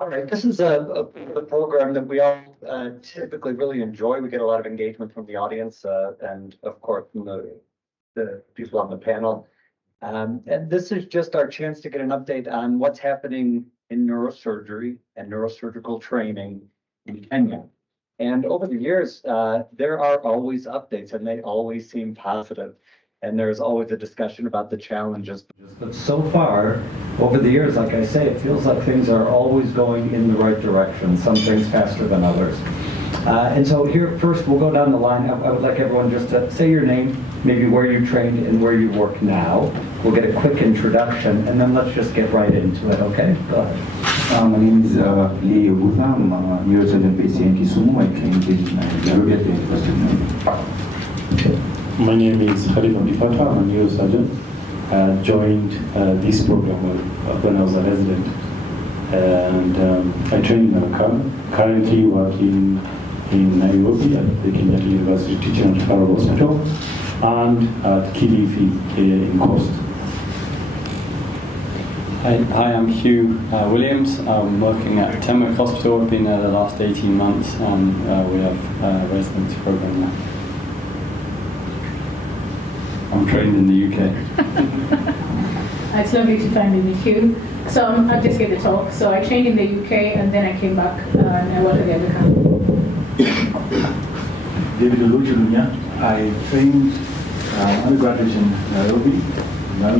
All right, this is a program that we all typically really enjoy. We get a lot of engagement from the audience and, of course, from the people on the panel. And this is just our chance to get an update on what's happening in neurosurgery and neurosurgical training in Kenya. And over the years, there are always updates, and they always seem positive. And there's always a discussion about the challenges. But so far, over the years, like I say, it feels like things are always going in the right direction, some things faster than others. And so here, first, we'll go down the line. I would like everyone just to say your name, maybe where you trained and where you work now. We'll get a quick introduction, and then let's just get right into it, okay? Go ahead. My name is Ogutu. I'm a neurosurgeon based in Kisumu. I trained in Nairobi at the University of Nairobi. My name is Abdifatah. I'm a neurosurgeon. I joined this program when I was a resident. And I trained in America. Currently working in Nairobi at the Kenyatta University Teaching and Referral Hospital and at Kilifi in Coast. Hi, I'm Hugh Williams. I'm working at Tenwick Hospital. I've been there the last 18 months and we have a residency program now. I'm trained in the UK. It's lovely to finally meet you. So I'll just give the talk. So I trained in the UK and then I came back and I worked at the other camp. Doctors Olunya. I trained undergraduates in Nairobi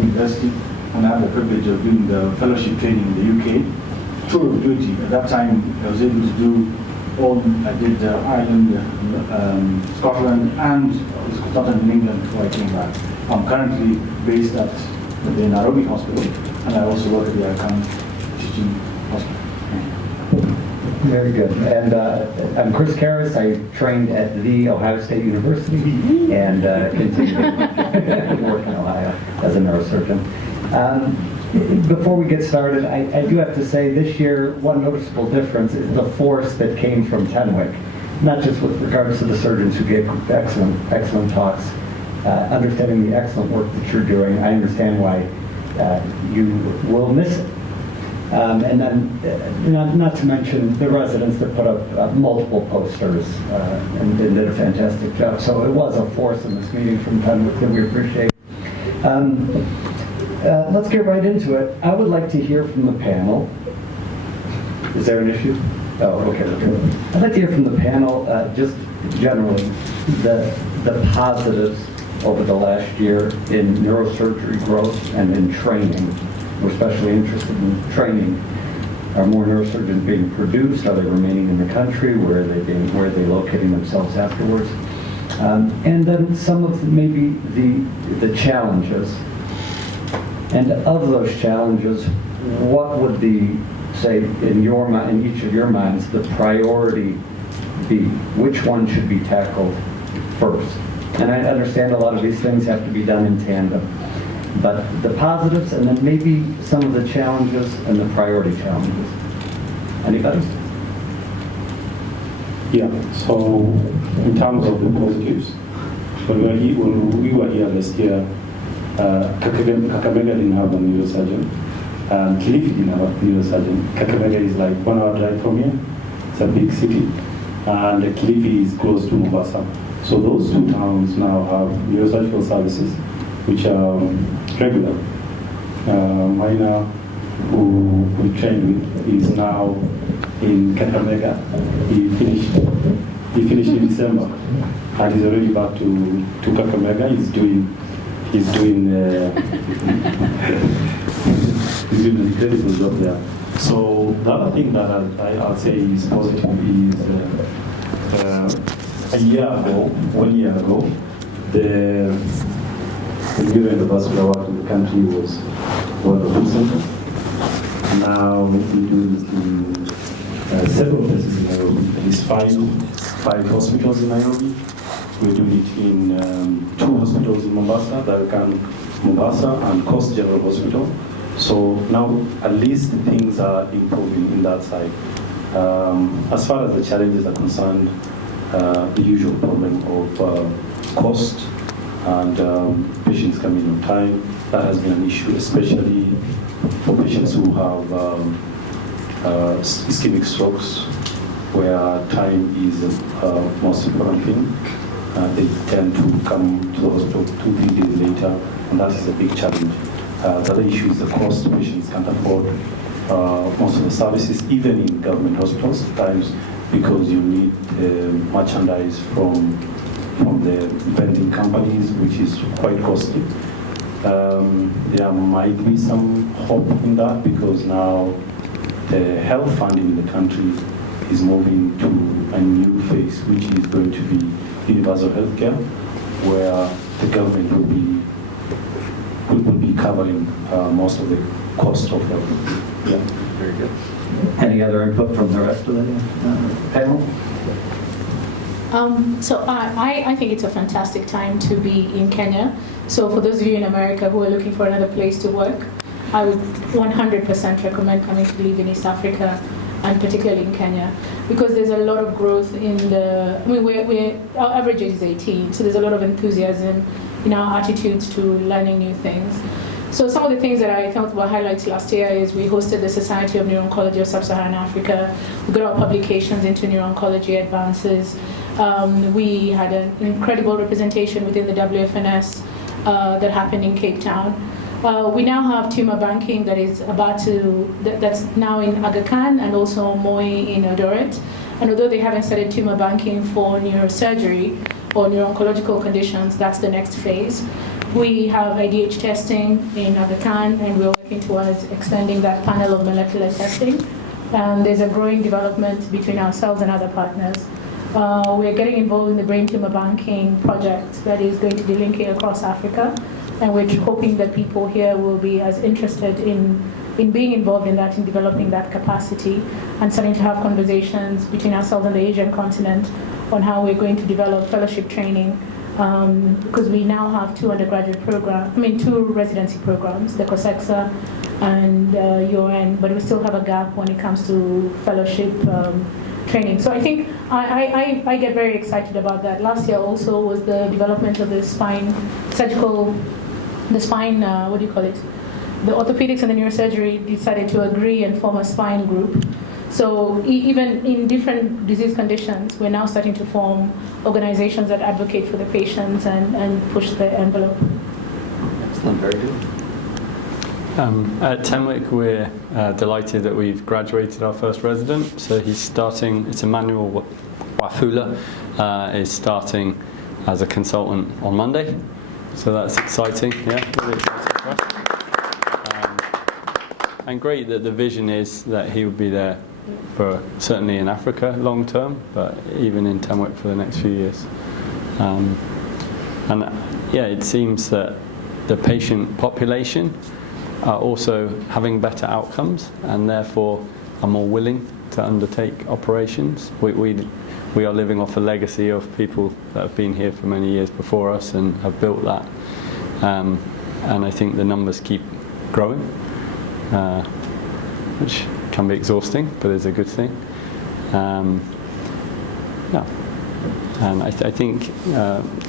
University, and I had the privilege of doing the fellowship training in the UK. Tour of duty. At that time, I was able to do I did Ireland, Scotland, and I was a consultant in England before I came back. I'm currently based at the Nairobi Hospital, and I also work at the Icon Teaching Hospital. Very good. And I'm Chris Karras. I trained at the Ohio State University and continued to work in Ohio as a neurosurgeon. Before we get started, I do have to say this year, one noticeable difference is the force that came from Tenwick, not just with regards to the surgeons who gave excellent talks, understanding the excellent work that you're doing. I understand why you will miss it. And then, not to mention the residents that put up multiple posters and did a fantastic job. So it was a force in this meeting from Tenwick that we appreciate. Let's get right into it. I would like to hear from the panel. Is there an issue? Oh, okay. I'd like to hear from the panel, just generally, the positives over the last year in neurosurgery growth and in training. We're especially interested in training. Are more neurosurgeons being produced? Are they remaining in the country? Where are they locating themselves afterwards? And then some of maybe the challenges. And of those challenges, what would say in each of your minds, the priority be? Which one should be tackled first? And I understand a lot of these things have to be done in tandem. But the positives and then maybe some of the challenges and the priority challenges. Anybody? Yeah, so in terms of the positives, when we were here last year, Kakamega didn't have a neurosurgeon. Kilifi didn't have a neurosurgeon. Kakamega is like 1 hour drive from here. It's a big city. And Kilifi is close to Mombasa. So those two towns now have neurosurgical services, which are regular. Maina, who we trained with, is now in Kakamega. He finished in December, and he's already back to Kakamega. He's doing an incredible job there. So the other thing that I'll say is positive is 1 year ago, the Nigeria University Award in the country was World Ogutu Center. Now we do it in several places in Nairobi. There is five hospitals in Nairobi. We do it in 2 hospitals in Mombasa, Darakan Mombasa and Coast General Hospital. So now at least things are improving in that side. As far as the challenges are concerned, the usual problem of cost and patients coming on time, that has been an issue, especially for patients who have ischemic strokes, where time is the most important thing. They tend to come to the hospital 2-3 days later, and that is a big challenge. The other issue is the cost. Patients can't afford most of the services, even in government hospitals, at times, because you need merchandise from the vending companies, which is quite costly. There might be some hope in that, because now the health funding in the country is moving to a new phase, which is going to be universal healthcare, where the government will be covering most of the cost of health. Yeah. Very good. Any other input from the rest of the panel? So I think it's a fantastic time to be in Kenya. So for those of you in America who are looking for another place to work, I would 100% recommend coming to live in East Africa, and particularly in Kenya, because there's a lot of growth in the, I mean, our average age is 18, so there's a lot of enthusiasm in our attitudes to learning new things. So some of the things that I thought were highlights last year is we hosted the Society of Neuro-Oncology of Sub-Saharan Africa. We got our publications into neuro-oncology advances. We had an incredible representation within the WFNS that happened in Cape Town. We now have tumor banking that is that's now in Aga Khan and also Moi in Eldoret. And although they haven't started tumor banking for neurosurgery or neuro-oncological conditions, that's the next phase. We have IDH testing in Aga Khan, and we're working towards extending that panel of molecular testing. And there's a growing development between ourselves and other partners. We're getting involved in the brain tumor banking project that is going to be linking across Africa, and we're hoping that people here will be as interested in being involved in that, in developing that capacity, and starting to have conversations between ourselves and the Asian continent on how we're going to develop fellowship training, because we now have 2 residency programs, the COSEXA and UN, but we still have a gap when it comes to fellowship training. So I think I get very excited about that. Last year also was the development of the spine, what do you call it? The orthopedics and the neurosurgery decided to agree and form a spine group. So even in different disease conditions, we're now starting to form organizations that advocate for the patients and push the envelope. Excellent, very good. At Tenwick, we're delighted that we've graduated our first resident. So he's starting, it's Emmanuel Wafula, is starting as a consultant on Monday. So that's exciting, yeah, really exciting for us. And great that the vision is that he will be there for certainly in Africa long term, but even in Tenwick for the next few years. And yeah, it seems that the patient population are also having better outcomes and therefore are more willing to undertake operations. We are living off a legacy of people that have been here for many years before us and have built that. And I think the numbers keep growing, which can be exhausting, but is a good thing. Yeah. And I think,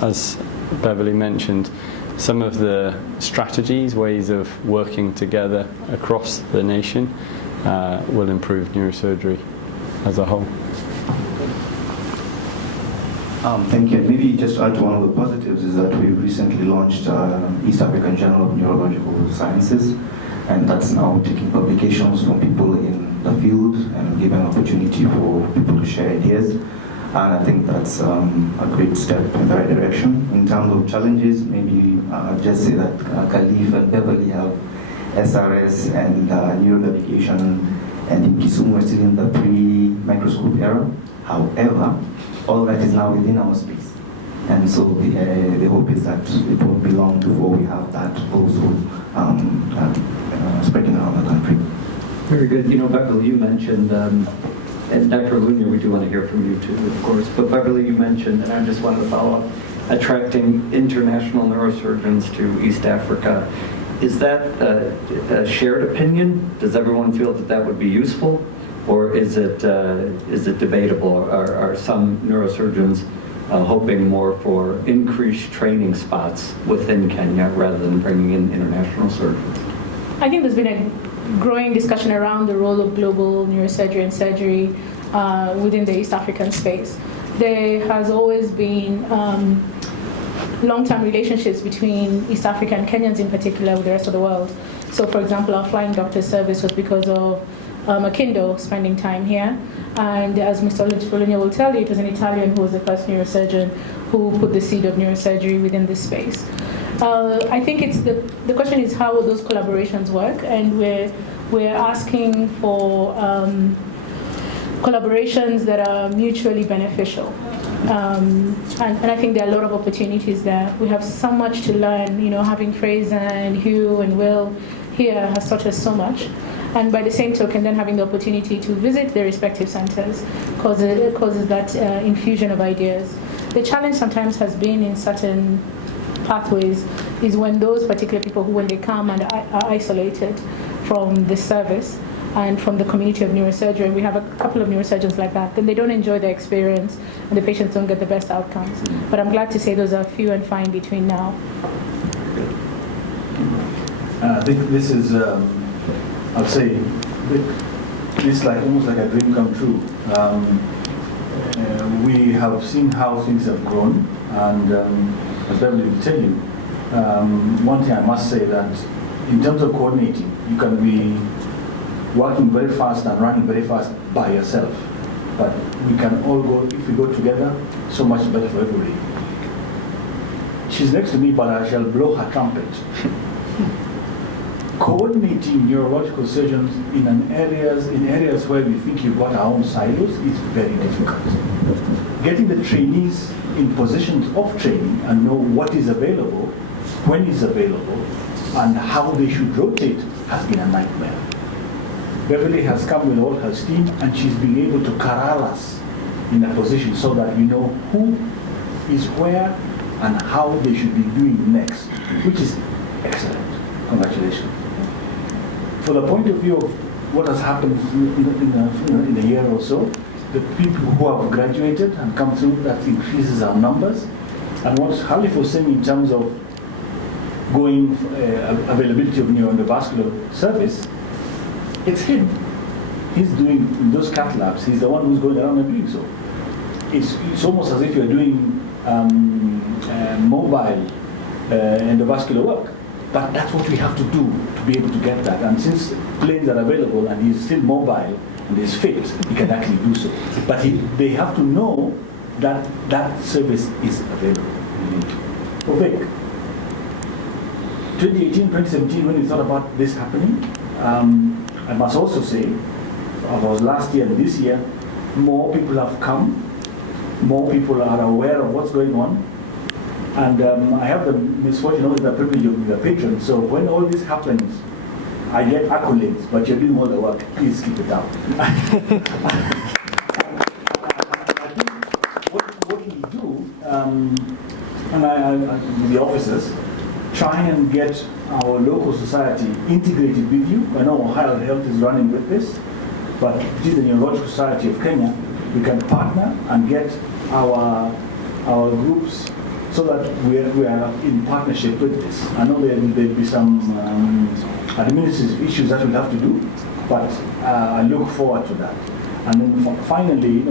as Beverly mentioned, some of the strategies, ways of working together across the nation will improve neurosurgery as a whole. Thank you. Maybe just to add to one of the positives is that we recently launched East African Journal of Neurological Sciences, and that's now taking publications from people in the field and giving an opportunity for people to share ideas. And I think that's a great step in the right direction. In terms of challenges, maybe I'll just say that Khalif and Beverly have SRS and neuronavigation, and in Kisumu we're still in the pre-microscope era. However, all that is now within our space. And so the hope is that it won't be long before we have that also spreading around the country. Very good. You know, Beverly, you mentioned, and Dr. Olunya, we do want to hear from you too, of course, but Beverly, you mentioned, and I just wanted to follow up, attracting international neurosurgeons to East Africa. Is that a shared opinion? Does everyone feel that that would be useful? Or is it debatable? Are some neurosurgeons hoping more for increased training spots within Kenya rather than bringing in international surgeons? I think there's been a growing discussion around the role of global neurosurgery and surgery within the East African space. There has always been long-term relationships between East Africa and Kenyans in particular with the rest of the world. So, for example, our flying doctor service was because of Makindo spending time here. And as Mr. Olunya will tell you, it was an Italian who was the first neurosurgeon who put the seed of neurosurgery within this space. I think it's the question is how will those collaborations work, and we're asking for collaborations that are mutually beneficial. And I think there are a lot of opportunities there. We have so much to learn, having Fraser and Hugh and Will here has taught us so much. And by the same token, then having the opportunity to visit their respective centers causes that infusion of ideas. The challenge sometimes has been in certain pathways is when those particular people when they come and are isolated from the service and from the community of neurosurgery, and we have a couple of neurosurgeons like that, then they don't enjoy the experience and the patients don't get the best outcomes. But I'm glad to say those are few and far in between now. I think this is, I'll say, this is almost like a dream come true. We have seen how things have grown, and as Beverly will tell you, one thing I must say that in terms of coordinating, you can be working very fast and running very fast by yourself, but we can all go, if we go together, so much better for everybody. She's next to me, but I shall blow her trumpet. Coordinating neurological surgeons in areas where we think you've got our own silos is very difficult. Getting the trainees in positions of training and know what is available, when is available, and how they should rotate has been a nightmare. Beverly has come with all her steam, and she's been able to corral us in a position so that we know who is where and how they should be doing next, which is excellent. Congratulations. For the point of view of what has happened in a year or so, the people who have graduated and come through, that increases our numbers. And what Halif was saying in terms of going availability of neuroendovascular service, it's him. He's doing those cath labs. He's the one who's going around and doing so. It's almost as if you're doing mobile endovascular work. But that's what we have to do to be able to get that. And since planes are available and he's still mobile and he's fit, he can actually do so. But they have to know that that service is available. So Vic, 2018, 2017, when we thought about this happening, I must also say, about last year and this year, more people have come, more people are aware of what's going on. And I have the misfortune, always the privilege of being a patron, so when all this happens, I get accolades, but you're doing all the work. Please keep it up. I think what we do, and with the officers, try and get our local society integrated with you. I know Ohio Health is running with this, but with the Neurological Society of Kenya, we can partner and get our groups so that we are in partnership with this. I know there'll be some administrative issues that we'll have to do, but I look forward to that. And then finally,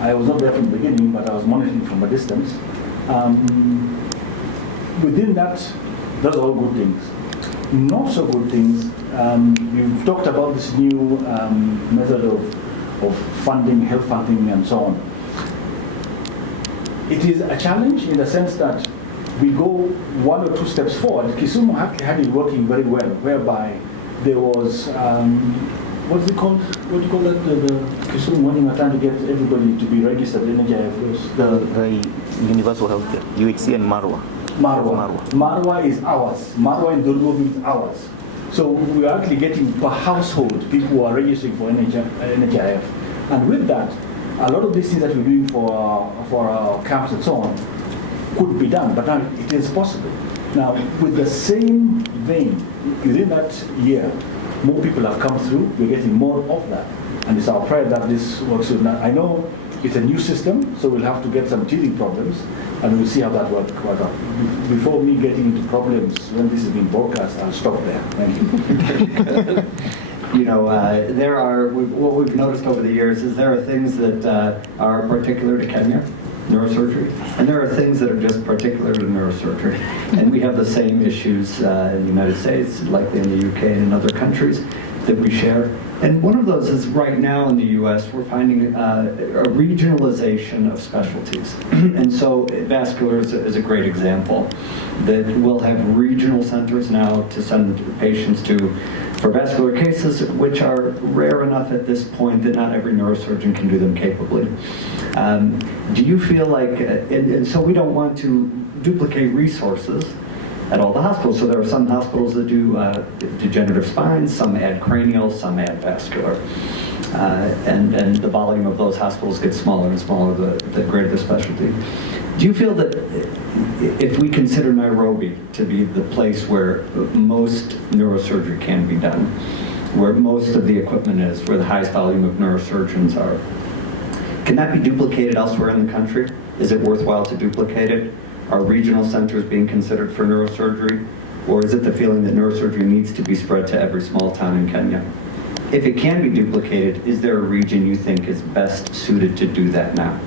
I was not there from the beginning, but I was monitoring from a distance. Within that, those are all good things. Not so good things, you've talked about this new method of funding, health funding, and so on. It is a challenge in the sense that we go one or two steps forward. Kisumu had it working very well, whereby there was, what is it called? What do you call that? The Kisumu, when you are trying to get everybody to be registered in NHIF? The Universal Healthcare, UHC and Marwa. Marwa is ours. Marwa in Durgu means ours. So we are actually getting per household people who are registering for NHIF. And with that, a lot of these things that we're doing for our camps and so on could be done, but now it is possible. Now, with the same vein, within that year, more people have come through, we're getting more of that. And it's our prayer that this works. I know it's a new system, so we'll have to get some teething problems, and we'll see how that works out. Before me getting into problems when this is being broadcast, I'll stop there. Thank you. You know, what we've noticed over the years is there are things that are particular to Kenya, neurosurgery, and there are things that are just particular to neurosurgery. And we have the same issues in the United States, likely in the UK and in other countries that we share. And one of those is right now in the US, we're finding a regionalization of specialties. And so vascular is a great example, that we'll have regional centers now to send patients to for vascular cases, which are rare enough at this point that not every neurosurgeon can do them capably. Do you feel like, and so we don't want to duplicate resources at all the hospitals. So there are some hospitals that do degenerative spines, some add cranial, some add vascular. And the volume of those hospitals gets smaller and smaller the greater the specialty. Do you feel that if we consider Nairobi to be the place where most neurosurgery can be done, where most of the equipment is, where the highest volume of neurosurgeons are, can that be duplicated elsewhere in the country? Is it worthwhile to duplicate it? Are regional centers being considered for neurosurgery? Or is it the feeling that neurosurgery needs to be spread to every small town in Kenya? If it can be duplicated, is there a region you think is best suited to do that now?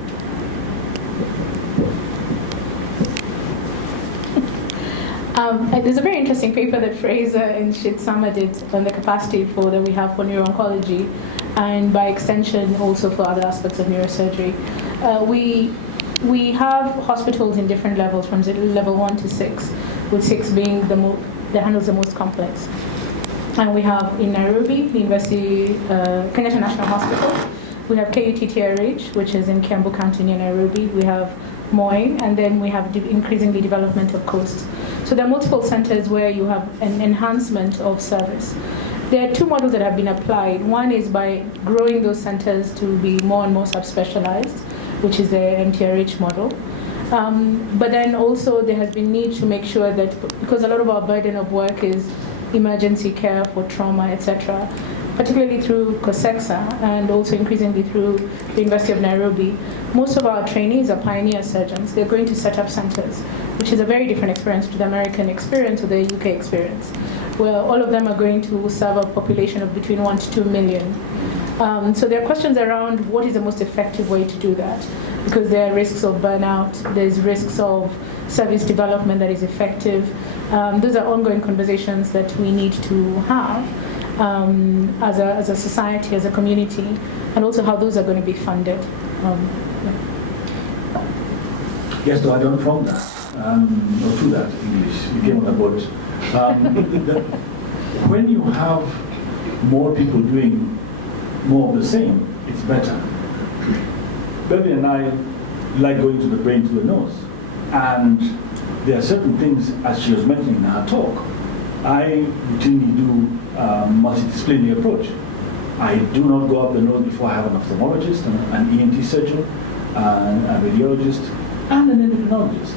There's a very interesting paper that Fraser and Cheserem did on the capacity that we have for neuro-oncology, and by extension also for other aspects of neurosurgery. We have hospitals in different levels, from level 1 to 6, with 6 being that handles the most complex. And we have in Nairobi, the Kenyatta National Hospital. We have KUTTRH, which is in Kiambu County near Nairobi. We have Moi, and then we have increasingly development of coasts. So there are multiple centers where you have an enhancement of service. There are 2 models that have been applied. One is by growing those centers to be more and more subspecialized, which is the MTRH model. But then also there has been need to make sure that, because a lot of our burden of work is emergency care for trauma, etc., particularly through COSEXA and also increasingly through the University of Nairobi, most of our trainees are pioneer surgeons. They're going to set up centers, which is a very different experience to the American experience or the UK experience, where all of them are going to serve a population of between 1 to 2 million. So there are questions around what is the most effective way to do that, because there are risks of burnout, there's risks of service development that is effective. Those are ongoing conversations that we need to have as a society, as a community, and also how those are going to be funded. Yes, to add on from that, or to that English, you came on the board. When you have more people doing more of the same, it's better. Beverly and I like going to the brain, to the nose. And there are certain things, as she was mentioning in her talk, I routinely do a multidisciplinary approach. I do not go up the nose before I have an ophthalmologist, an ENT surgeon, a radiologist, and an endocrinologist.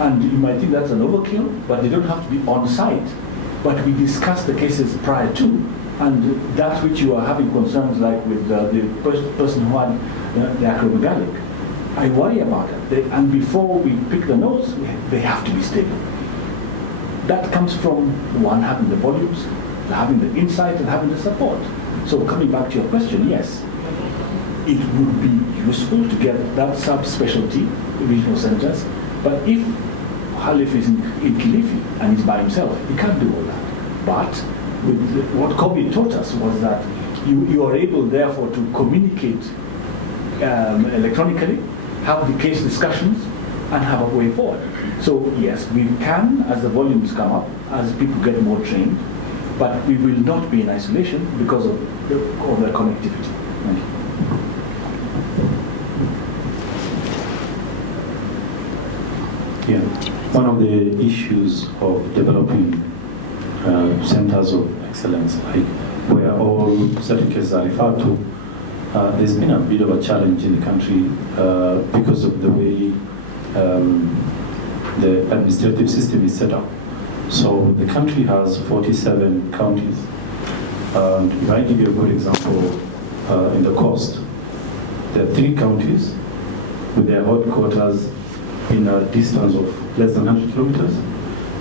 And you might think that's an overkill, but they don't have to be on site. But we discuss the cases prior to, and that which you are having concerns like with the person who had the acromegalic, I worry about it. And before we pick the nose, they have to be stable. That comes from one, having the volumes, having the insight, and having the support. So coming back to your question, yes, it would be useful to get that subspecialty regional centers, but if Halif is in Kilifi and he's by himself, he can't do all that. But with what COVID taught us was that you are able, therefore, to communicate electronically, have the case discussions, and have a way forward. So yes, we can, as the volumes come up, as people get more trained, but we will not be in isolation because of the connectivity. Thank you. Yeah, one of the issues of developing centers of excellence, like where all certain cases are referred to, there's been a bit of a challenge in the country because of the way the administrative system is set up. So the country has 47 counties. If I give you a good example in the coast, There are 3 counties with their headquarters in a distance of less than 100 kilometers.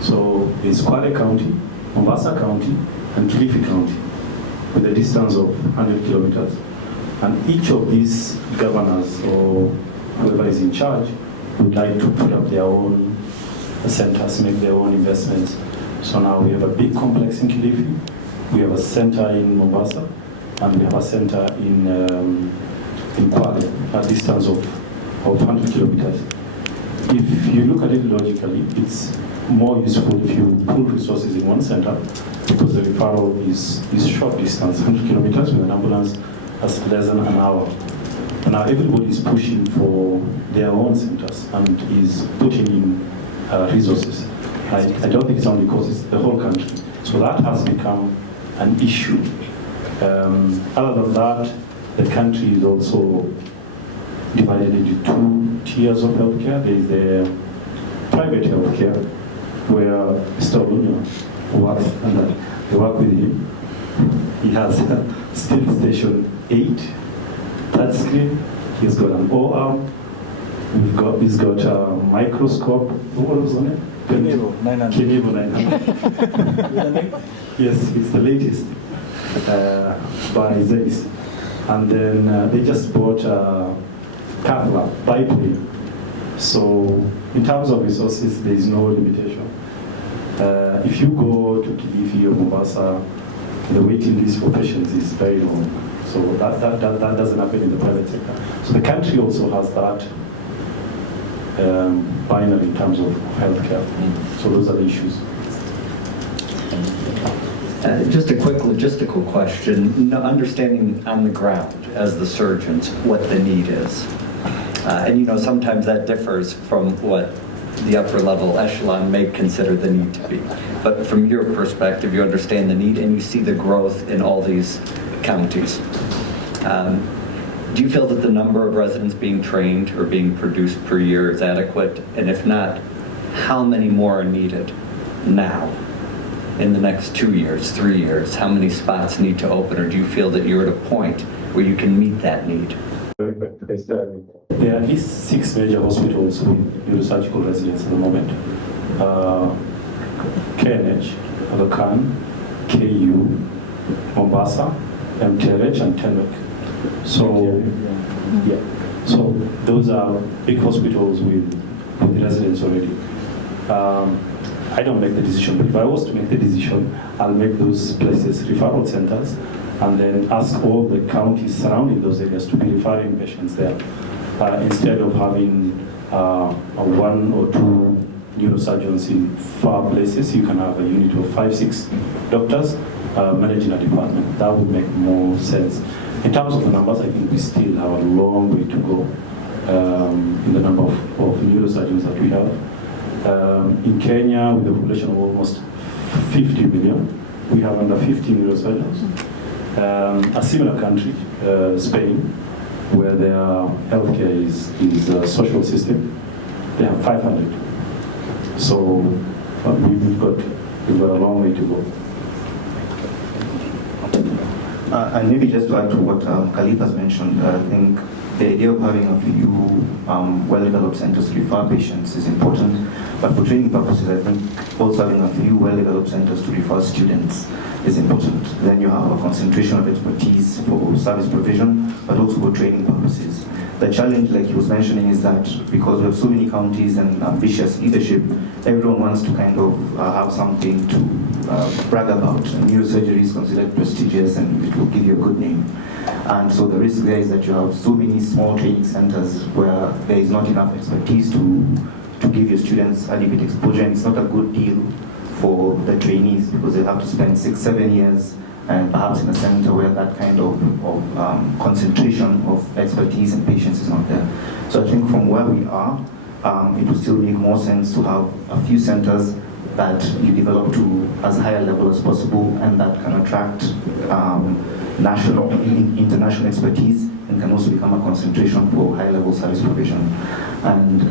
So there's Kwale County, Mombasa County, and Kilifi County with a distance of 100 kilometers. And each of these governors or whoever is in charge would like to put up their own centers, make their own investments. So now we have a big complex in Kilifi, we have a center in Mombasa, and we have a center in Kwale, a distance of 100 kilometers. If you look at it logically, it's more useful if you pool resources in one center, because the referral is short distance, 100 kilometers with an ambulance that's less than an hour. And now everybody is pushing for their own centers and is putting in resources. I don't think it's only because it's the whole country. So that has become an issue. Other than that, the country is also divided into 2 tiers of healthcare. There is the private healthcare, where Mr. Olunya works, and they work with him. He has still station 8 touch screen. He's got an O-arm. He's got a microscope. What was on it? Kenevo 900. Kenevo 900. Yes, it's the latest by Zeiss. And then they just bought a cath lab, biplane. So in terms of resources, there is no limitation. If you go to Kilifi or Mombasa, the waiting list for patients is very long. So that doesn't happen in the private sector. So the country also has that binary in terms of healthcare. So those are the issues. Just a quick logistical question. Understanding on the ground as the surgeons what the need is. And sometimes that differs from what the upper level echelon may consider the need to be. But from your perspective, you understand the need and you see the growth in all these counties. Do you feel that the number of residents being trained or being produced per year is adequate? And if not, how many more are needed now? In the next 2 years, 3 years, how many spots need to open? Or do you feel that you're at a point where you can meet that need? There are at least 6 major hospitals with neurosurgical residents at the moment. KNH, Aga Khan, KU, Mombasa, MTRH, and Tenwek. So, yeah. So those are big hospitals with residents already. I don't make the decision, but if I was to make the decision, I'll make those places referral centers and then ask all the counties surrounding those areas to be referring patients there. Instead of having 1 or 2 neurosurgeons in far places, you can have a unit of 5, 6 doctors managing a department. That would make more sense. In terms of the numbers, I think we still have a long way to go in the number of neurosurgeons that we have. In Kenya, with a population of almost 50 million, we have under 50 neurosurgeons. A similar country, Spain, where their healthcare is a social system, they have 500. So we've got a long way to go. And maybe just to add to what Khalif has mentioned, I think the idea of having a few well-developed centers to refer patients is important. But for training purposes, I think also having a few well-developed centers to refer students is important. Then you have a concentration of expertise for service provision, but also for training purposes. The challenge, like he was mentioning, is that because we have so many counties and ambitious leadership, everyone wants to kind of have something to brag about. Neurosurgery is considered prestigious and it will give you a good name. And so the risk there is that you have so many small training centers where there is not enough expertise to give your students adequate exposure. And it's not a good deal for the trainees because they have to spend 6, 7 years and perhaps in a center where that kind of concentration of expertise and patience is not there. So I think from where we are, it will still make more sense to have a few centers that you develop to as high a level as possible and that can attract national, international expertise and can also become a concentration for high-level service provision. And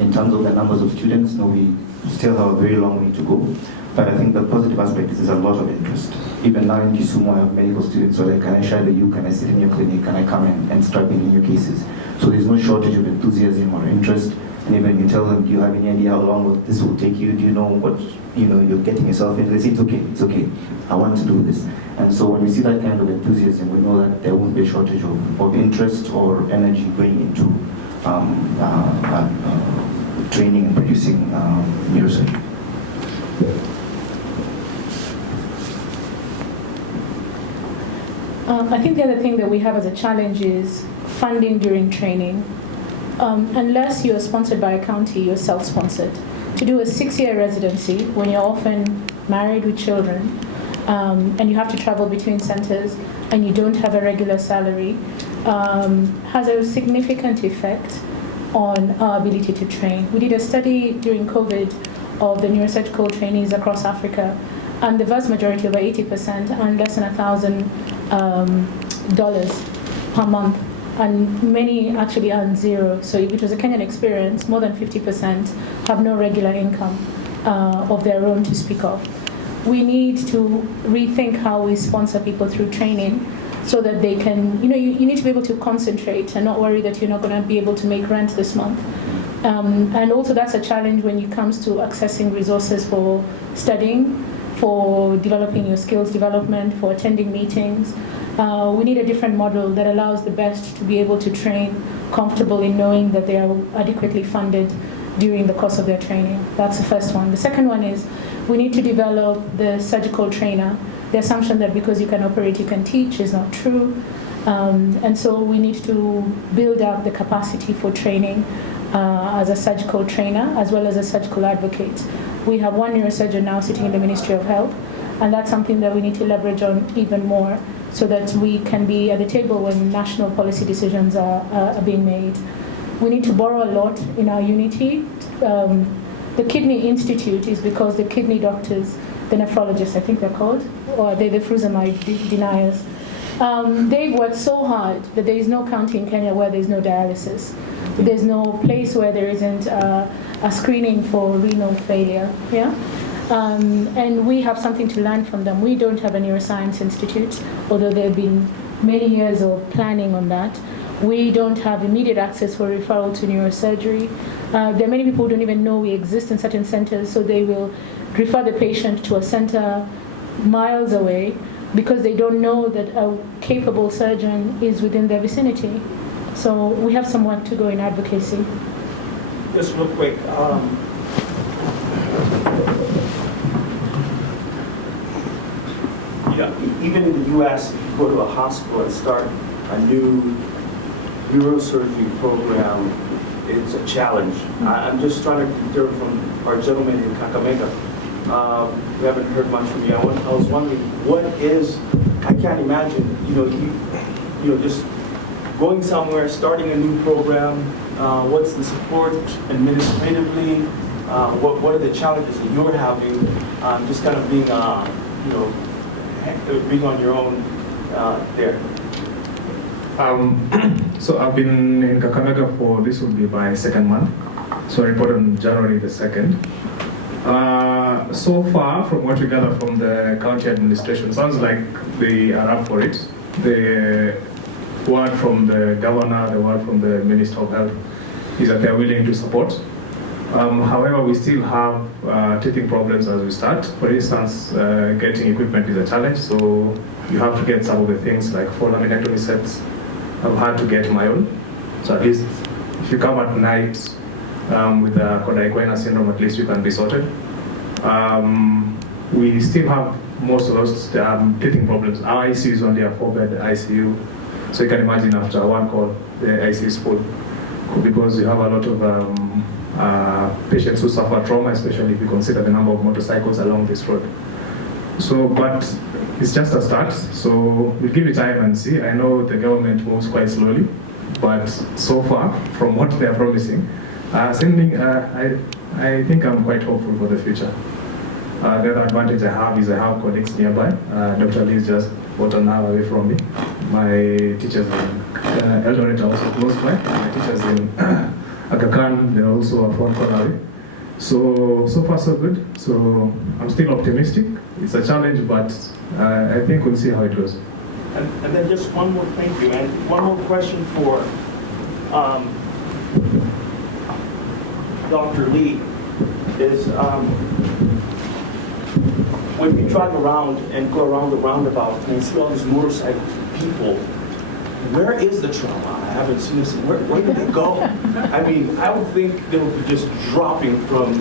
in terms of the numbers of students, we still have a very long way to go. But I think the positive aspect is there's a lot of interest. Even now in Kisumu, I have medical students, so like, can I shadow you, can I sit in your clinic, can I come in and start bringing your cases? So there's no shortage of enthusiasm or interest. And even you tell them, do you have any idea how long this will take you? Do you know what you're getting yourself into? They say, it's okay, I want to do this. And so when we see that kind of enthusiasm, we know that there won't be a shortage of interest or energy going into training and producing neurosurgery. I think the other thing that we have as a challenge is funding during training. Unless you're sponsored by a county, you're self-sponsored. To do a 6-year residency, when you're often married with children, and you have to travel between centers, and you don't have a regular salary, has a significant effect on our ability to train. We did a study during COVID of the neurosurgical trainees across Africa, and the vast majority, over 80%, earn less than $1,000 per month, and many actually earn zero. So it was a Kenyan experience. More than 50% have no regular income of their own to speak of. We need to rethink how we sponsor people through training so that they can, you need to be able to concentrate and not worry that you're not going to be able to make rent this month. And also that's a challenge when it comes to accessing resources for studying, for developing your skills development, for attending meetings. We need a different model that allows the best to be able to train comfortable in knowing that they are adequately funded during the course of their training. That's the first one. The second one is we need to develop the surgical trainer. The assumption that because you can operate, you can teach is not true. And so we need to build up the capacity for training as a surgical trainer as well as a surgical advocate. We have one neurosurgeon now sitting in the Ministry of Health, and that's something that we need to leverage on even more so that we can be at the table when national policy decisions are being made. We need to borrow a lot in our unity. The Kidney Institute is because the kidney doctors, the nephrologists, I think they're called, or the frusemide deniers, they've worked so hard that there is no county in Kenya where there's no dialysis. There's no place where there isn't a screening for renal failure. Yeah? And we have something to learn from them. We don't have a neuroscience institute, although there have been many years of planning on that. We don't have immediate access for referral to neurosurgery. There are many people who don't even know we exist in certain centers, so they will refer the patient to a center miles away because they don't know that a capable surgeon is within their vicinity. So we have some work to go in advocacy. Just real quick. Even in the U.S., if you go to a hospital and start a new neurosurgery program, it's a challenge. I'm just trying to hear from our gentleman in Kakamega. We haven't heard much from you. I was wondering, I can't imagine, just going somewhere, starting a new program. What's the support administratively? What are the challenges that you're having? Just kind of being, being on your own there. So I've been in Kakamega for, this will be my second month. So I reported on January the 2nd. So far, from what we gather from the county administration, sounds like they are up for it. The word from the governor, the word from the Minister of Health is that they're willing to support. However, we still have teething problems as we start. For instance, getting equipment is a challenge, so you have to get some of the things like 4 laminectomy sets. I've had to get my own. So at least if you come at night with the Kodaikwena syndrome, at least you can be sorted. We still have most of those teething problems. Our ICU is only a 4-bed ICU. So you can imagine after one call, the ICU is full. Because you have a lot of patients who suffer trauma, especially if you consider the number of motorcycles along this road. So, but it's just a start, so we'll give it time and see. I know the government moves quite slowly, but so far, from what they are promising, I think I'm quite hopeful for the future. The other advantage I have is I have colleagues nearby. Dr. Lee is just about an hour away from me. My teachers in Eldoret are also close by. My teachers in Aga Khan, they're also a phone call away. So far so good. So I'm still optimistic. It's a challenge, but I think we'll see how it goes. And then just one more, thank you, and one more question for Dr. Lee is when you drive around and go around the roundabout and you see all these motorcycle people, where is the trauma? I haven't seen this. Where did they go? I mean, I would think they would be just dropping from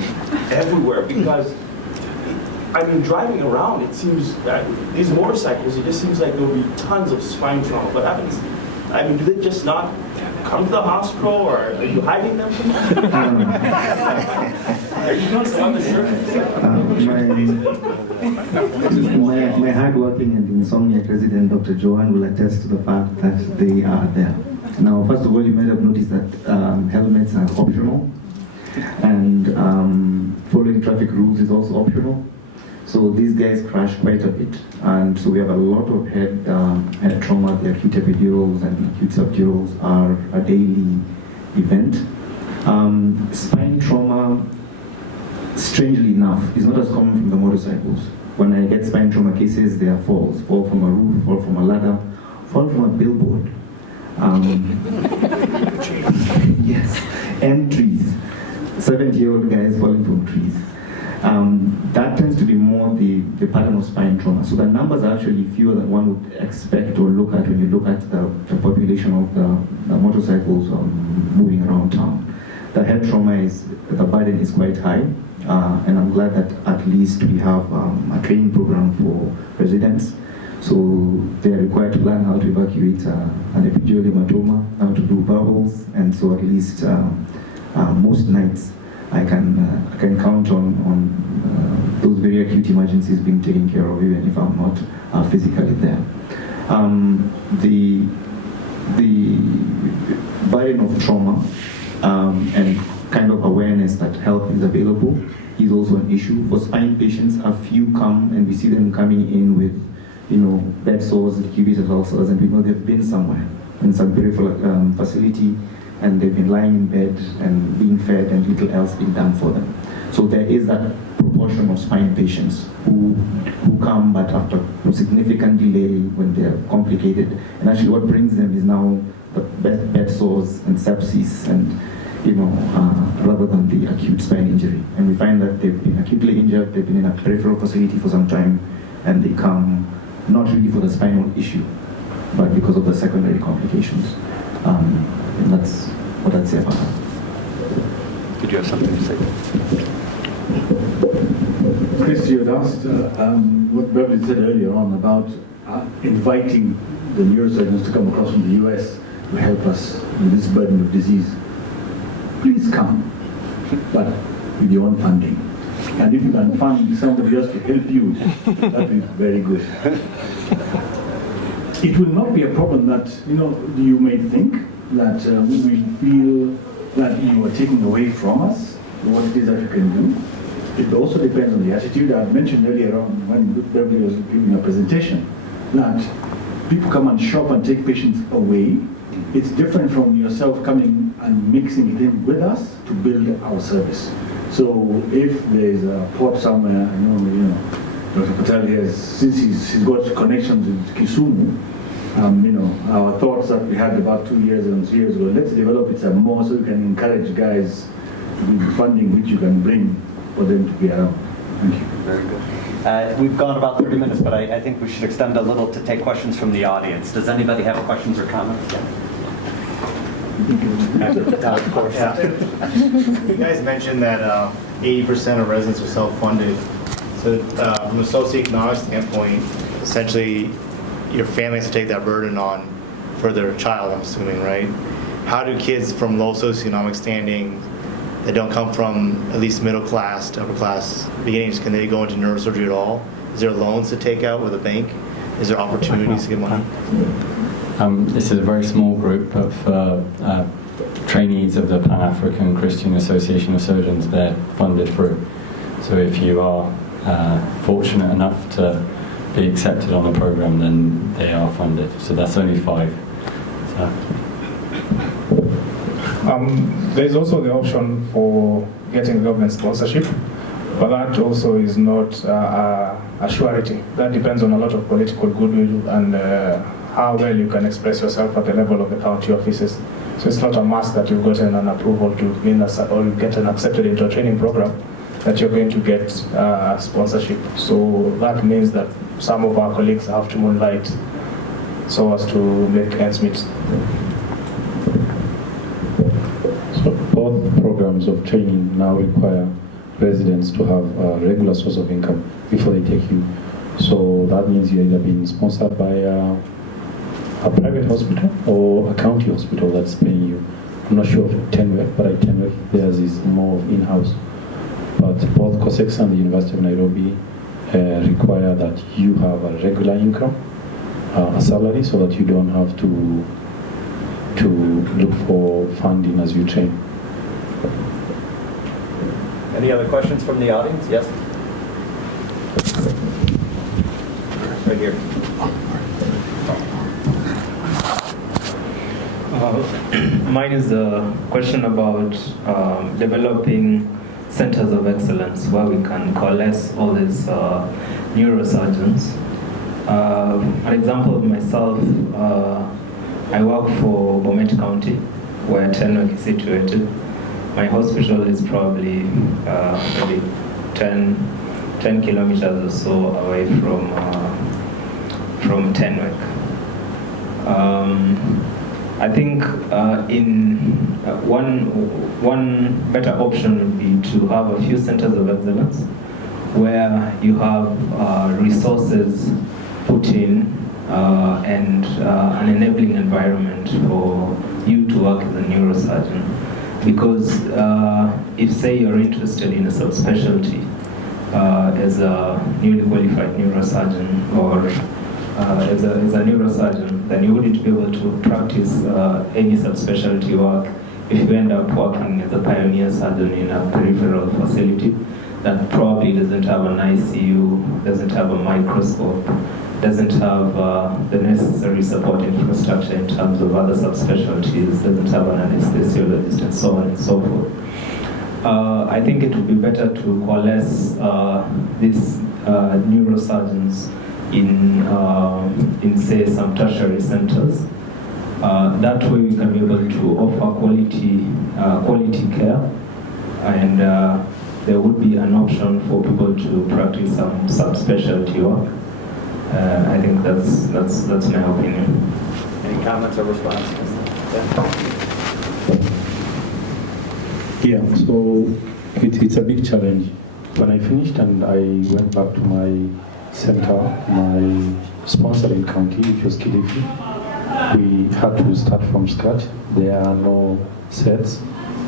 everywhere because, I mean, driving around, it seems that these motorcycles, it just seems like there will be tons of spine trauma. What happens? I mean, do they just not come to the hospital, or are you hiding them from them? Are you doing some other service? My hardworking and insomniac resident, Dr. Joanne, will attest to the fact that they are there. Now, first of all, you might have noticed that helmets are optional, and following traffic rules is also optional. So these guys crash quite a bit, and so we have a lot of head trauma. The acute epidurals and acute subdurals are a daily event. Spine trauma, strangely enough, is not as common from the motorcycles. When I get spine trauma cases, they are falls. Fall from a roof, fall from a ladder, fall from a billboard. Yes, and trees. 70-year-old guys falling from trees. That tends to be more the pattern of spine trauma. So the numbers are actually fewer than one would expect or look at when you look at the population of the motorcycles moving around town. The head trauma the burden is quite high, and I'm glad that at least we have a training program for residents. So they are required to learn how to evacuate an epidural hematoma, how to do bubbles, and so at least most nights I can count on those very acute emergencies being taken care of, even if I'm not physically there. The burden of trauma and kind of awareness that help is available is also an issue. For spine patients, a few come and we see them coming in with, bed sores, cubitus ulcers, and we know they've been somewhere in some peripheral facility, and they've been lying in bed and being fed and little else being done for them. So there is that proportion of spine patients who come but after significant delay when they're complicated. And actually what brings them is now the bed sores and sepsis and, rather than the acute spine injury. And we find that they've been acutely injured, they've been in a peripheral facility for some time, and they come not really for the spinal issue, but because of the secondary complications. And that's what I'd say about that. Did you have something to say? Chris, you had asked what Beverly said earlier on about inviting the neurosurgeons to come across from the US to help us with this burden of disease. Please come, but with your own funding. And if you can fund somebody else to help you, that would be very good. It will not be a problem that, you may think that we feel that you are taking away from us what it is that you can do. It also depends on the attitude. I mentioned earlier on when Beverly was giving a presentation that people come and shop and take patients away. It's different from yourself coming and mixing it in with us to build our service. So if there's a port somewhere, Dr. Patel has, since he's got connections with Kisumu, our thoughts that we had about 2 years and 3 years ago, let's develop it some more so we can encourage guys with funding which you can bring for them to be around. Thank you. Very good. We've gone about 30 minutes, but I think we should extend a little to take questions from the audience. Does anybody have questions or comments? Of course. Yeah. You guys mentioned that 80% of residents are self-funded. So from a socioeconomic standpoint, essentially your family has to take that burden on for their child, I'm assuming, right? How do kids from low socioeconomic standing that don't come from at least middle class to upper class beginnings, can they go into neurosurgery at all? Is there loans to take out with a bank? Is there opportunities to get money? This is a very small group of trainees of the Pan-African Christian Association of Surgeons. They're funded through. So if you are fortunate enough to be accepted on the program, then they are funded. So that's only 5. So. There's also the option for getting government sponsorship, but that also is not a surety. That depends on a lot of political goodwill and how well you can express yourself at the level of the county offices. So it's not a must that you've gotten an approval to be or you get accepted into a training program that you're going to get sponsorship. So that means that some of our colleagues have to moonlight so as to make ends meet. So both programs of training now require residents to have a regular source of income before they take you. So that means you're either being sponsored by a private hospital or a county hospital that's paying you. I'm not sure of Tenwek, but at Tenwek theirs is more of in-house. But both COSEX and the University of Nairobi require that you have a regular income, a salary, so that you don't have to look for funding as you train. Any other questions from the audience? Yes? Right here. Mine is a question about developing centers of excellence where we can coalesce all these neurosurgeons. An example of myself, I work for Bomet County, where Tenwek is situated. My hospital is probably maybe 10 kilometers or so away from Tenwek. I think one better option would be to have a few centers of excellence where you have resources put in and an enabling environment for you to work as a neurosurgeon. Because if, say, you're interested in a subspecialty as a newly qualified neurosurgeon or as a neurosurgeon, then you wouldn't be able to practice any subspecialty work if you end up working as a pioneer surgeon in a peripheral facility that probably doesn't have an ICU, doesn't have a microscope, doesn't have the necessary support infrastructure in terms of other subspecialties, doesn't have an anesthesiologist, and so on and so forth. I think it would be better to coalesce these neurosurgeons in say some tertiary centers. That way we can be able to offer quality care, and there would be an option for people to practice some subspecialty work. I think that's my opinion. Any comments or responses? Yeah, so it's a big challenge. When I finished and I went back to my center, my sponsoring county, which was Kilifi, we had to start from scratch. There are no sets,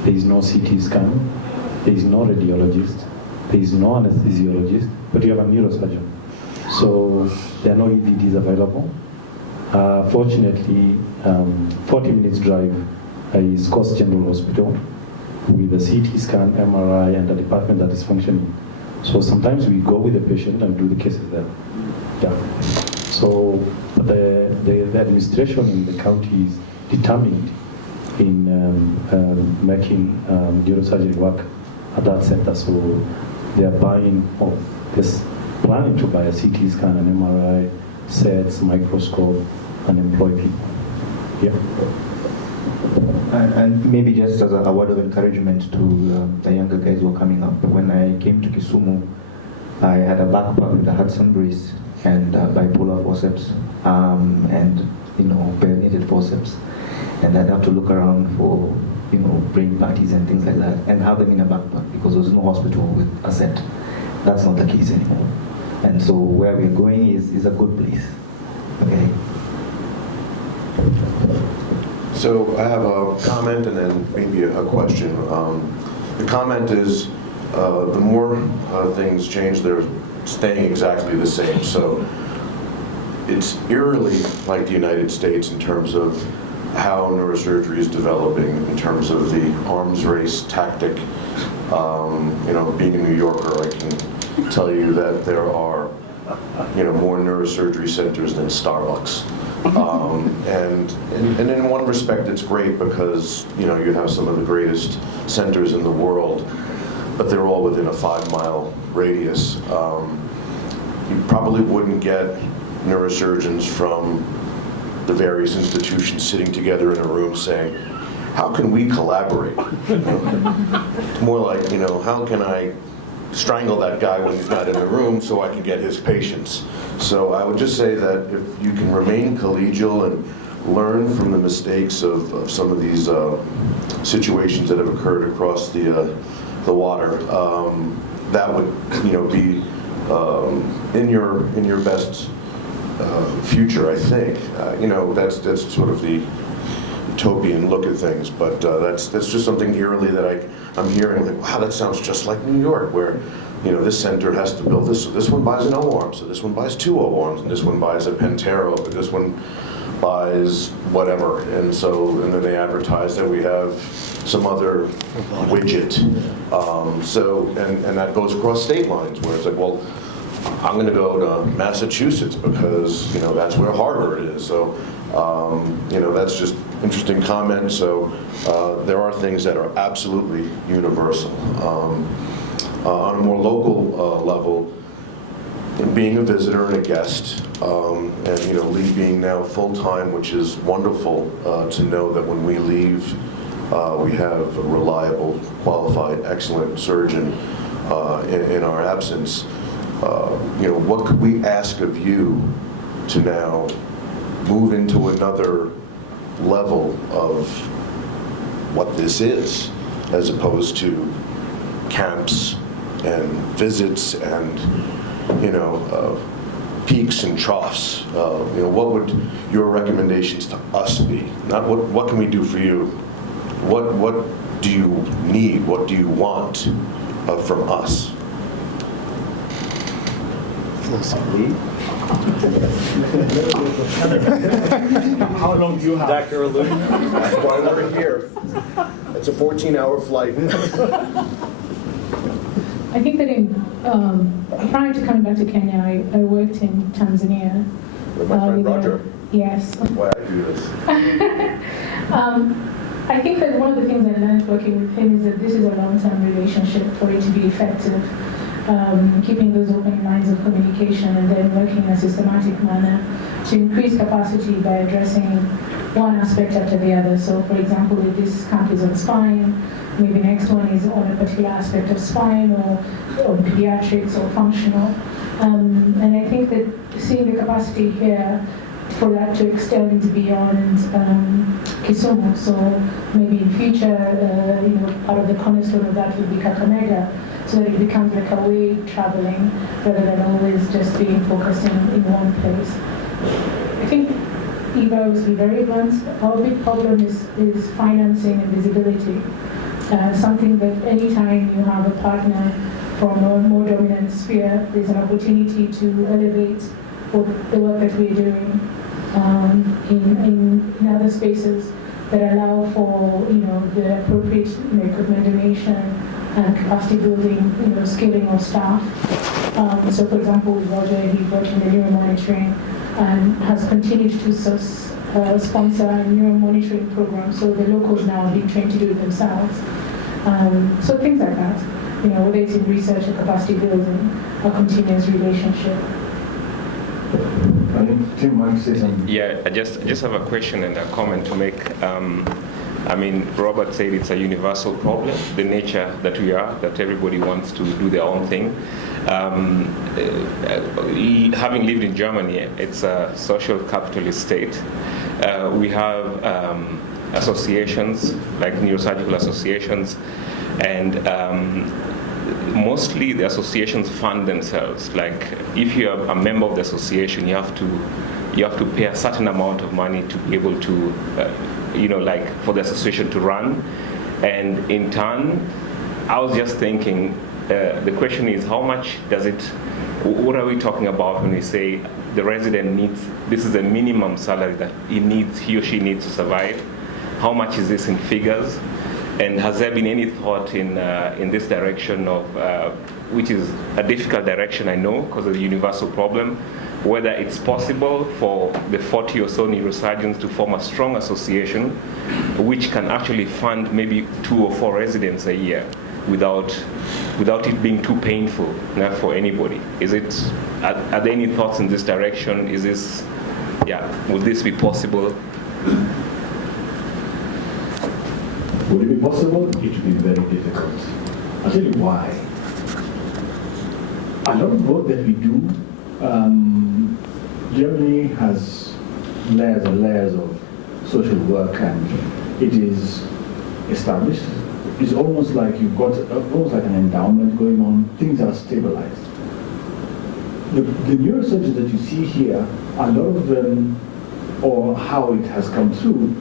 there is no CT scan, there is no radiologist, there is no anesthesiologist, but you have a neurosurgeon. So there are no EDDs available. Fortunately, 40 minutes drive is Coast General Hospital with a CT scan, MRI, and a department that is functioning. So sometimes we go with the patient and do the cases there. Yeah. So the administration in the county is determined in making neurosurgery work at that center. So they are buying this. Planning to buy a CT scan, an MRI, sets, microscope, and employ people. Yeah. And maybe just as a word of encouragement to the younger guys who are coming up. When I came to Kisumu, I had a backpack with a Hudson brace and bipolar forceps and bayoneted forceps, and I'd have to look around for brain parties and things like that, and have them in a backpack because there was no hospital with a set. That's not the case anymore. And so where we're going is a good place. Okay. So I have a comment and then maybe a question. The comment is the more things change, they're staying exactly the same. So it's eerily like the United States in terms of how neurosurgery is developing, in terms of the arms race tactic. Being a New Yorker, I can tell you that there are more neurosurgery centers than Starbucks. And in one respect, it's great because you have some of the greatest centers in the world, but they're all within a 5-mile radius. You probably wouldn't get neurosurgeons from the various institutions sitting together in a room saying, how can we collaborate? It's more like, how can I strangle that guy when he's not in the room so I can get his patients? So I would just say that if you can remain collegial and learn from the mistakes of some of these situations that have occurred across the water, that would be in your best future, I think. That's sort of the utopian look at things, but that's just something eerily that I'm hearing, like, wow, that sounds just like New York, where this center has to build this, so this one buys an O-arm, so this one buys 2 O-arms, and this one buys a Pentero, but this one buys whatever, and then they advertise that we have some other widget. And that goes across state lines, where it's like, well, I'm going to go to Massachusetts because that's where Harvard is. So that's just interesting comment. So there are things that are absolutely universal. On a more local level, being a visitor and a guest, and Lee being now full-time, which is wonderful to know that when we leave, we have a reliable, qualified, excellent surgeon in our absence. What could we ask of you to now move into another level of what this is, as opposed to camps and visits and peaks and troughs? What would your recommendations to us be? Not what can we do for you? What do you need? What do you want from us? How long do you have? Dr. Olunya? That's why we're here. It's a 14-hour flight. I think that prior to coming back to Kenya, I worked in Tanzania. With my friend Roger. Yes. That's why I do this. I think that one of the things I learned working with him is that this is a long-term relationship for it to be effective. Keeping those open lines of communication and then working in a systematic manner to increase capacity by addressing one aspect after the other. So for example, if this camp is on spine, maybe next one is on a particular aspect of spine or pediatrics or functional. And I think that seeing the capacity here for that to extend beyond Kisumu. So maybe in future, part of the cornerstone of that would be Kakamega, so that it becomes like a way traveling rather than always just being focused in one place. I think Eva was very blunt. Our big problem is financing and visibility. Something that anytime you have a partner from a more dominant sphere, there's an opportunity to elevate the work that we're doing in other spaces that allow for the appropriate equipment donation and capacity building, scaling of staff. So for example, with Roger, he worked in the neuromonitoring and has continued to sponsor a neuromonitoring program, so the locals now are being trained to do it themselves. So things like that, whether it's in research or capacity building, a continuous relationship. Tim, want to say something? Yeah, I just have a question and a comment to make. Robert said it's a universal problem, the nature that we are, that everybody wants to do their own thing. Having lived in Germany, it's a social capitalist state. We have associations, like neurosurgical associations, and mostly the associations fund themselves. Like if you are a member of the association, you have to pay a certain amount of money to be able to, for the association to run. And in turn, I was just thinking, the question is, how much does it, what are we talking about when we say the resident needs, this is a minimum salary that he or she needs to survive? How much is this in figures? And has there been any thought in this direction of, which is a difficult direction, I know, because of the universal problem, whether it's possible for the 40 or so neurosurgeons to form a strong association which can actually fund maybe 2 or 4 residents a year without it being too painful for anybody. Are there any thoughts in this direction? Would this be possible? Would it be possible? It would be very difficult. I'll tell you why. A lot of work that we do, Germany has layers and layers of social work, and it is established. It's almost like you've got almost like an endowment going on. Things are stabilized. The neurosurgeons that you see here, a lot of them, or how it has come through,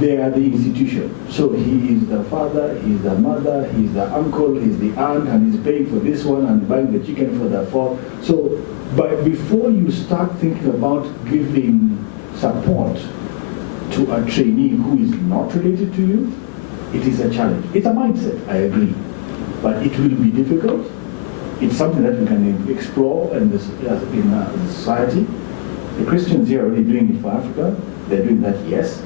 they are the institution. So he is the father, he is the mother, he is the uncle, he is the aunt, and he's paying for this one and buying the chicken for the fall. So, but before you start thinking about giving support to a trainee who is not related to you, it is a challenge. It's a mindset, I agree, but it will be difficult. It's something that we can explore in society. The Christians here are already doing it for Africa. They're doing that, yes.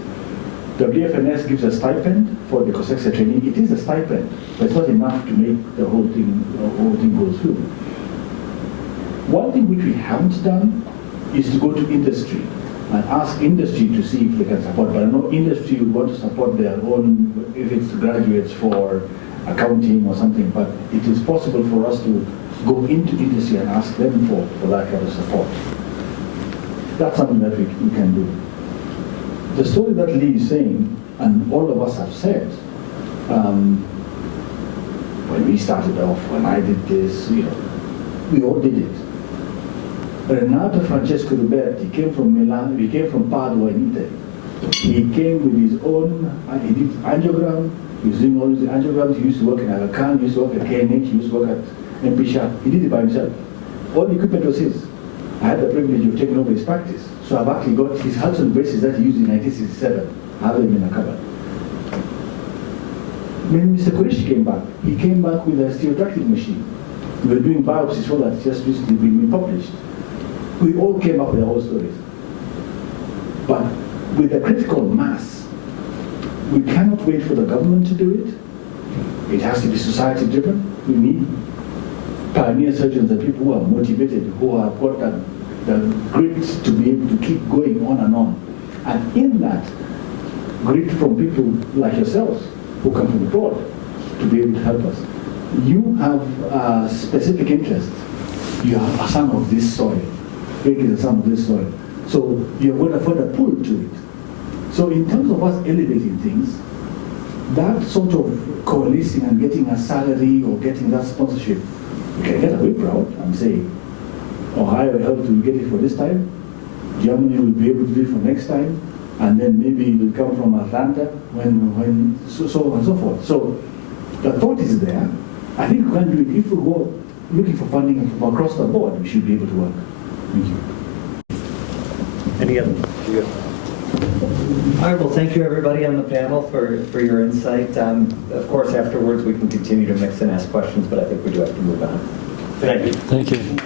WFNS gives a stipend for the COSEXA training. It is a stipend, but it's not enough to make the whole thing go through. One thing which we haven't done is to go to industry and ask industry to see if they can support. But I know industry would want to support their own, if it's graduates for accounting or something, but it is possible for us to go into industry and ask them for that kind of support. That's something that we can do. The story that Lee is saying, and all of us have said, when we started off, when I did this, we all did it. Renato Francesco Ruberti came from Milan, he came from Padua in Italy. He came with his own, he did angiogram, he was doing all these angiograms, he used to work in Aga Khan, he used to work at KNH, he used to work at MP Shah. He did it by himself. All the equipment was his. I had the privilege of taking over his practice. So I've actually got his Hudson braces that he used in 1967. I have them in a cupboard. When Mr. Kurishi came back, he came back with a stereotactic machine. We were doing biopsies for that, just recently been published. We all came up with our own stories. But with the critical mass, we cannot wait for the government to do it. It has to be society driven. We need pioneer surgeons and people who are motivated, who have got the grit to be able to keep going on and on. And in that, grit from people like yourselves, who come from abroad, to be able to help us. You have a specific interest. You are a son of this soil. Rick is a son of this soil. So you're going to further pull to it. So in terms of us elevating things, that sort of coalescing and getting a salary or getting that sponsorship, you can get a bit proud and say, Ohio helped to get it for this time, Germany will be able to do it for next time, and then maybe it will come from Atlanta, so on and so forth. So the thought is there. I think we can do it. If we go looking for funding from across the board, we should be able to work. Thank you. Any other? All right, well, thank you everybody on the panel for your insight. Of course, afterwards we can continue to mix and ask questions, but I think we do have to move on. Thank you. Thank you.